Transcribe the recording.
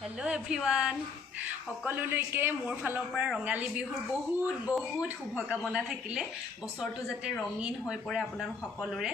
Hello' everyone, সকলোলৈকে মোৰ ফালৰ পৰা ৰঙালী বিহুৰ বহুত শুভকামনা থাকিলে। বছৰটো যাতে ৰঙীন হৈ পৰে আপোনালোক সকলোৰে।